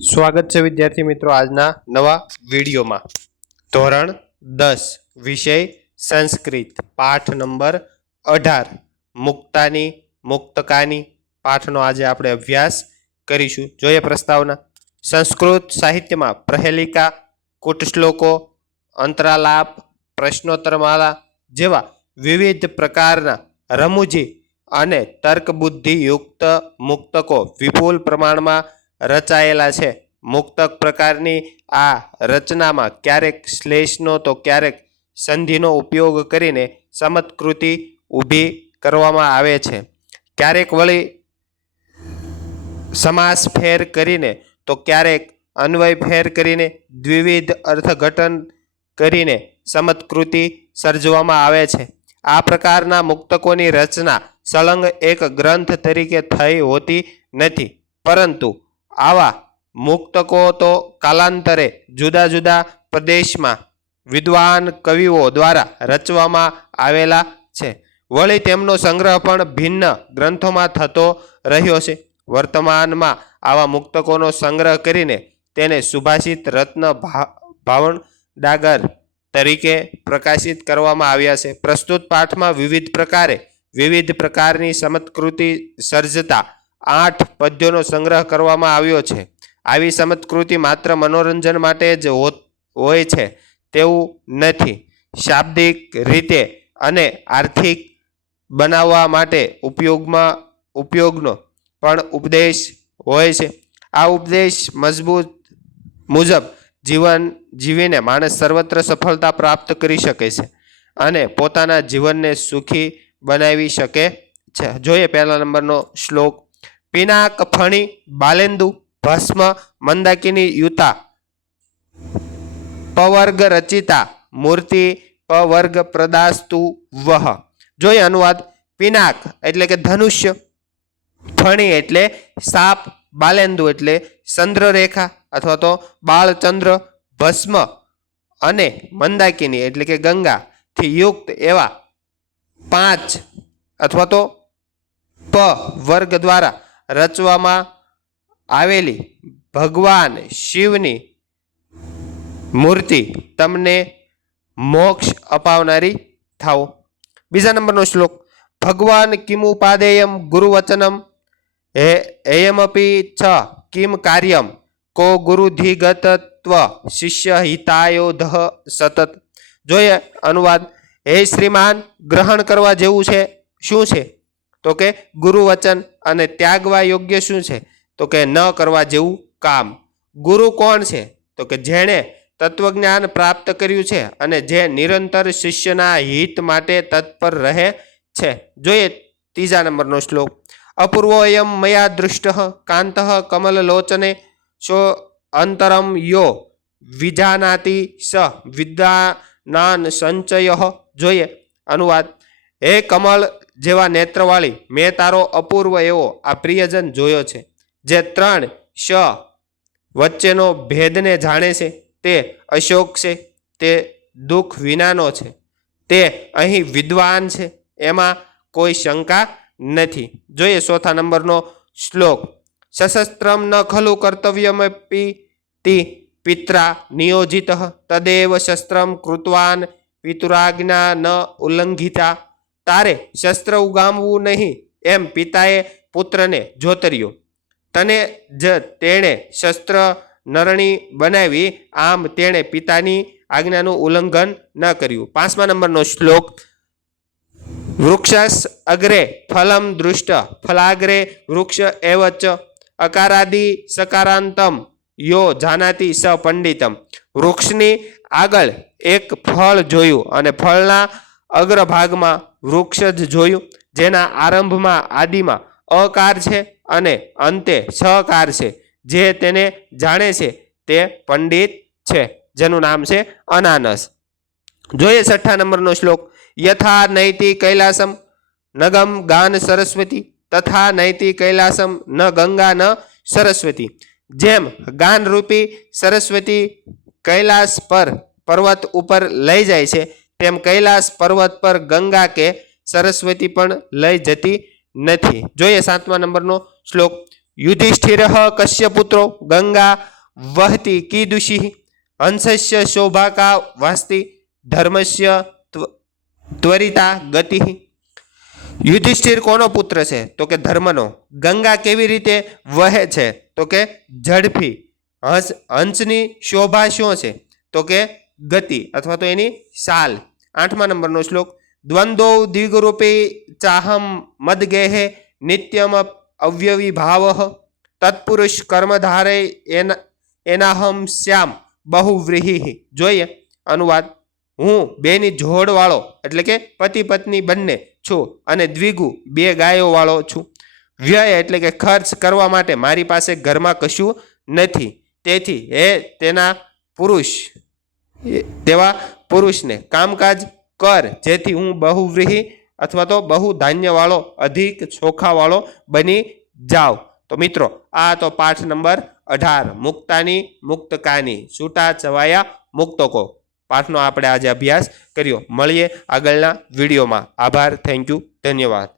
સ્વાગત છે વિદ્યાર્થી મિત્રો આજના નવા વિડીયોમાં। ધોરણ 10 વિષય સંસ્કૃત પાઠ નંબર 18 મુક્તાની મુક્તકાની પાઠનો આજે આપણે અભ્યાસ કરીશું। જોઈએ પ્રસ્તાવના। સંસ્કૃત સાહિત્યમાં પ્રહેલિકા, કૂટશ્લોકો, અંતરાલાપ, પ્રશ્નોત્તરમાળા જેવા વિવિધ પ્રકારના રમૂજી અને તર્કબુદ્ધિયુક્ત મુક્તકો વિપુલ પ્રમાણમાં રચાયેલા છે। મુક્તક પ્રકારની આ રચનામાં ક્યારેક શ્લેષનો તો ક્યારેક સંધિનો ઉપયોગ કરીને સમત્કૃતિ ઊભી કરવામાં આવે છે, ક્યારેક વળી સમાસ ફેર કરીને તો ક્યારેક અન્વય ફેર કરીને દ્વિવિધ અર્થઘટન કરીને સમત્કૃતિ સર્જવામાં આવે છે। આ પ્રકારના મુક્તકોની રચના સળંગ એક ગ્રંથ તરીકે થઈ હોતી નથી, પરંતુ આવા મુક્તકો તો કાલાંતરે જુદા જુદા પ્રદેશમાં વિદ્વાન કવિઓ દ્વારા રચવામાં આવેલા છે। વળી તેમનો સંગ્રહ પણ ભિન્ન ગ્રંથોમાં થતો રહ્યો છે। વર્તમાનમાં આવા મુક્તકોનો સંગ્રહ કરીને તેને સુભાષિત રત્ન ભાવનડાગર તરીકે પ્રકાશિત કરવામાં આવ્યા છે। પ્રસ્તુત પાઠમાં વિવિધ પ્રકારે વિવિધ પ્રકારની સમત્કૃતિ સર્જતા 8 પદ્યોનો સંગ્રહ કરવામાં આવ્યો છે। આવી સમત્કૃતિ માત્ર મનોરંજન માટે જ હોય છે તેવું નથી, શાબ્દિક રીતે અને આર્થિક બનાવવા માટે ઉપયોગનો પણ ઉપદેશ હોય છે। આ ઉપદેશ મુજબ જીવન જીવીને માણસ સર્વત્ર સફળતા પ્રાપ્ત કરી શકે છે અને પોતાના જીવનને સુખી બનાવી શકે છે। જોઈએ પહેલા નંબરનો શ્લોક। પિનાક ફણી બાલેન્દુ ભસ્મ મંદાકિની યુતા પવર્ગ રચિતા મૂર્તિ પવર્ગ પ્રદાસ્તુ વહ। જોઈએ અનુવાદ। પિનાક એટલે કે ધનુષ્ય, ફણી એટલે સાપ, બાલેન્દુ એટલે ચંદ્રરેખા અથવા તો બાળચંદ્ર, ભસ્મ અને મંદાકિની એટલે કે ગંગા થી યુક્ત એવા 5 અથવા તો પ વર્ગ દ્વારા રચવામાં આવેલી ભગવાન શિવની મૂર્તિ તમને મોક્ષ અપાવનારી થાઓ। બીજા નંબરનો શ્લોક। ભગવાન કિમુપાદેયમ ગુરુવચનમ હેયમપી છ કિમ કાર્યમ કો ગુરુધિગતત્વ શિષ્ય હિતાયોધ સતત। જોઈએ અનુવાદ। હે શ્રીમાન, ગ્રહણ કરવા જેવું છે શું છે? તો કે ગુરુવચન, અને ત્યાગવા યોગ્ય શું છે? તો કે ન કરવા જેવું કામ। ગુરુ કોણ છે? તો કે જેણે તત્વજ્ઞાન પ્રાપ્ત કર્યું છે અને જે નિરંતર શિષ્યના હિત માટે તત્પર રહે છે। જોઈએ ત્રીજા નંબરનો શ્લોક। અપૂર્વોયમ મયા દૃષ્ટ કાંત કમલલોચને સો અંતરમ યો વિજાનાતિ સ વિદ્વાનાન સંચય। જોઈએ અનુવાદ। હે કમળ જેવા નેત્રવાળી, મેં તારો અપૂર્વ એવો આ પ્રિયજન જોયો છે, જે 3 શ વચ્ચેનો ભેદને જાણે છે, તે અશોક છે, તે દુઃખ વિનાનો છે, તે અહીં વિદ્વાન છે, એમાં કોઈ શંકા નથી। જોઈએ ચોથા નંબરનો શ્લોક। સશસ્ત્રમ ન ખલુ કર્તવ્યમપી તિ પિત્રા નિયોજિત તદેવ શસ્ત્રમ કૃતવાન પિતુરાજ્ઞા ન ઉલ્લંઘિતા। તારે શસ્ત્ર ઉગામવું નહીં એમ પિતાએ પુત્રને જોતર્યો, તને જ તેણે શસ્ત્ર નરણી બનાવી, આમ તેણે પિતાની આજ્ઞાનું ઉલ્લંઘન ન કર્યું। પાંચમા નંબરનો શ્લોક। વૃક્ષસ અગ્રે ફલમ દૃષ્ટ ફલાગ્રે વૃક્ષ એવ ચ અકારાદિ સકારાંતમ યો જાનાતિ સ પંડિતમ। વૃક્ષની આગળ એક ફળ જોયું અને ફળના અગ્રભાગમાં વૃક્ષ જ જોયું, જેના આરંભમાં આદિમાં અકાર છે અને અંતે સકાર છે, જે તેને જાણે છે તે પંડિત છે, જેનું નામ છે અનાનસ। જોઈએ છઠ્ઠા નંબરનો શ્લોક। યથા નૈતિ કૈલાસમ નગમ ગાન સરસ્વતી તથા નૈતિ કૈલાસમ ન ગંગા ન સરસ્વતી। જેમ ગાન રૂપી સરસ્વતી કૈલાસ પર પર્વત ઉપર લઈ જાય છે, તેમ કૈલાસ પર્વત પર ગંગા કે સરસ્વતી પણ લઈ જતી નથી। જોઈએ સાતમા નંબરનો શ્લોક। युधिष्ठिर कस्य पुत्रो गंगा वहति कीदृशी हंसस्य शोभा का वास्ति धर्मस्य त्वरिता गति। युधिष्ठिर कोनो पुत्र है तो के धर्मनो। गंगा केवी रीते वहे छे तो के झड़पी। हंसनी शोभा शो छे तो के गति अथवा तो एनी साल। 8मा नंबरनो श्लोक द्वंद्वो द्विगरूपे चाहम मदगेहे नित्यम अव्यविभावः तत्पुरुष कर्मधारे एनाहम श्याम बहुव्रीहि। जोईए अनुवाद हूँ बेनी जोड़ वाळो एटले के पति पत्नी बंने छुं अने द्विगु 2 गायो वाळो छुं। व्यय एटले के खर्च करवा माटे मारी पासे घरमां कशुं नथी तेथी हे तेना पुरुष तेवा पुरुषने कामकाज कर जेथी हूँ बहुव्रीहि अथवा तो बहु धान्य वाळो अधिक चोखा वाळो बनी जाव। तो मित्रों आ तो पाठ नंबर 18 मुक्तानी मुक्तकानी छूटा छवाया मुक्तको पाठनो आपणे आज अभ्यास कर्यो। मळीए आगळना विडियोमां। आभार, थैंक यू, धन्यवाद।